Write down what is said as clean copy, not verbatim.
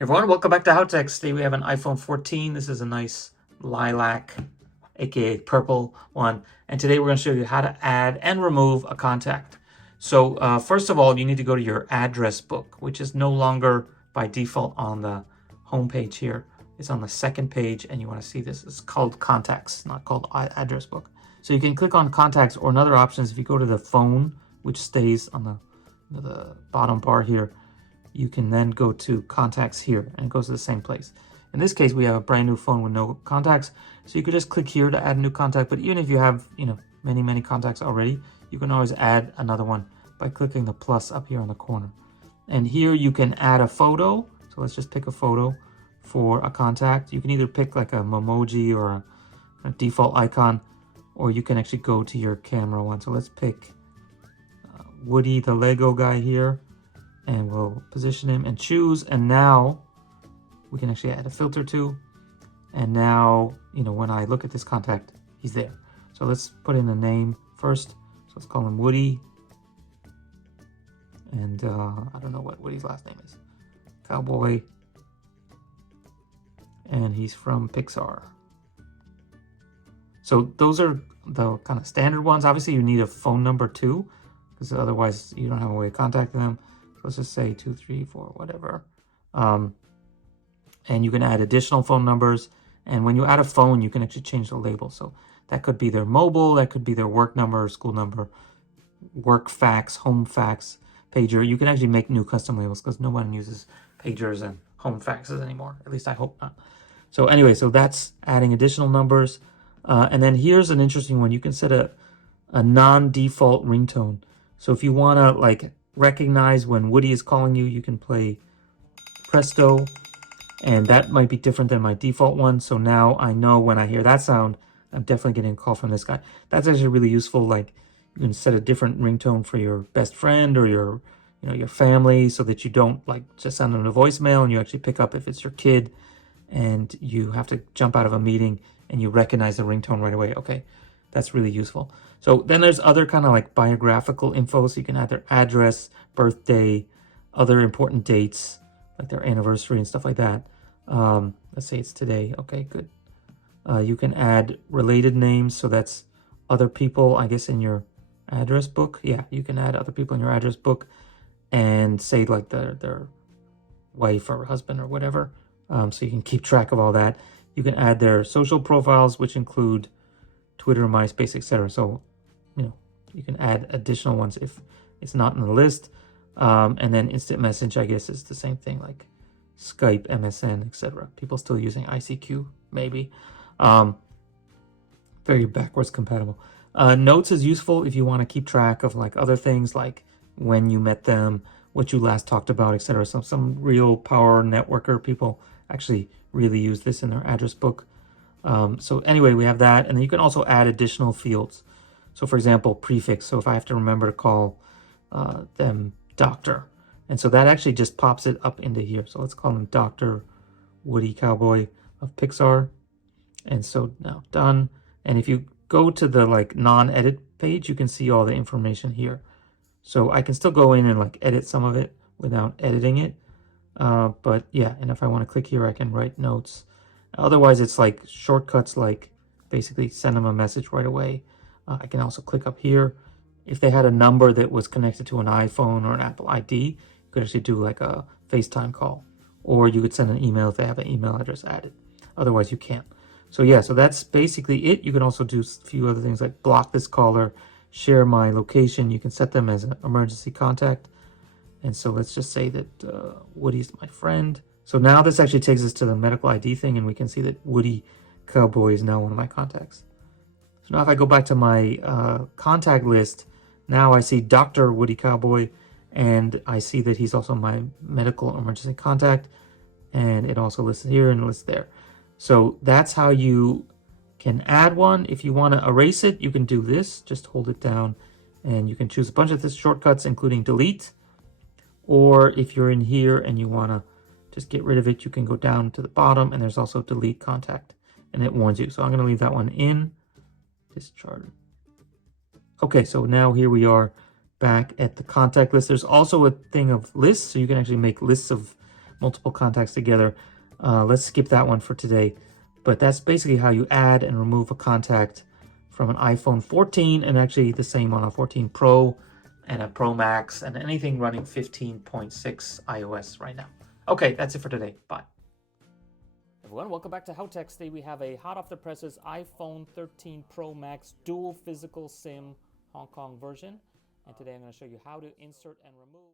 Everyone, welcome back to HowTechs. Today we have an iPhone 14. This is a nice lilac, aka purple one. And today we're going to show you how to add and remove a contact. So first of all, you need to go to your address book, which is no longer by default on the home page here. It's on the second page, and you want to see this. It's called contacts, not called address book. So you can click on contacts, or another option is if you go to the phone, which stays on the bottom bar here, you can then go to contacts here, and it goes to the same place. In this case, we have a brand new phone with no contacts, so you could just click here to add a new contact. But even if you have, many contacts already, you can always add another one by clicking the plus up here on the corner. And here you can add a photo. So let's just pick a photo for a contact. You can either pick like a memoji or a default icon, or you can actually go to your camera one. So let's pick Woody, the Lego guy here, and we'll position him and choose. And now we can actually add a filter too. And now, when I look at this contact, he's there. So let's put in a name first. So let's call him Woody. And I don't know what Woody's last name is. Cowboy. And he's from Pixar. So those are the kind of standard ones. Obviously, you need a phone number too, because otherwise you don't have a way of contacting them. So let's just say 2, 3, 4, whatever. And you can add additional phone numbers. And when you add a phone, you can actually change the label. So that could be their mobile, that could be their work number, school number, work fax, home fax, pager. You can actually make new custom labels because no one uses pagers and home faxes anymore. At least I hope not. So anyway, so that's adding additional numbers. And then here's an interesting one. You can set a non-default ringtone. So if you want to recognize when Woody is calling you, you can play Presto. And that might be different than my default one. So now I know when I hear that sound, I'm definitely getting a call from this guy. That's actually really useful. Like, you can set a different ringtone for your best friend or your family, so that you don't just send them a voicemail and you actually pick up if it's your kid and you have to jump out of a meeting and you recognize the ringtone right away. Okay, that's really useful. So then there's other kind of biographical info. So you can add their address, birthday, other important dates, like their anniversary and stuff like that. Let's say it's today. Okay, good. You can add related names. So that's other people, I guess, in your address book. Yeah, you can add other people in your address book and say their wife or husband or whatever. So you can keep track of all that. You can add their social profiles, which include Twitter, MySpace, etc. So, you can add additional ones if it's not in the list. And then instant message, I guess, is the same thing, like Skype, MSN, etc. People still using ICQ, maybe. Very backwards compatible. Notes is useful if you want to keep track of other things, like when you met them, what you last talked about, etc. So some real power networker people actually really use this in their address book. So anyway, we have that. And then you can also add additional fields. So for example, prefix. So if I have to remember to call them Doctor. And so that actually just pops it up into here. So let's call him Dr. Woody Cowboy of Pixar. And so now done. And if you go to the non-edit page, you can see all the information here. So I can still go in and edit some of it without editing it. But yeah, and if I want to click here, I can write notes. Otherwise, it's shortcuts, basically send them a message right away. I can also click up here. If they had a number that was connected to an iPhone or an Apple ID, you could actually do a FaceTime call. Or you could send an email if they have an email address added. Otherwise, you can't. So yeah, so that's basically it. You can also do a few other things like block this caller, share my location. You can set them as an emergency contact. And so let's just say that Woody's my friend. So now this actually takes us to the medical ID thing, and we can see that Woody Cowboy is now one of my contacts. So now if I go back to my contact list, now I see Dr. Woody Cowboy, and I see that he's also my medical emergency contact, and it also lists here and lists there. So that's how you can add one. If you want to erase it, you can do this. Just hold it down, and you can choose a bunch of this shortcuts, including delete. Or if you're in here and you want to just get rid of it, you can go down to the bottom, and there's also delete contact, and it warns you. So I'm going to leave that one in. Discard. Okay, so now here we are back at the contact list. There's also a thing of lists, so you can actually make lists of multiple contacts together. Let's skip that one for today. But that's basically how you add and remove a contact from an iPhone 14, and actually the same on a 14 Pro and a Pro Max and anything running 15.6 iOS right now. Okay, that's it for today. Bye. Everyone, welcome back to HowTechs. Today we have a hot off the presses iPhone 13 Pro Max dual physical SIM Hong Kong version. And today I'm going to show you how to insert and remove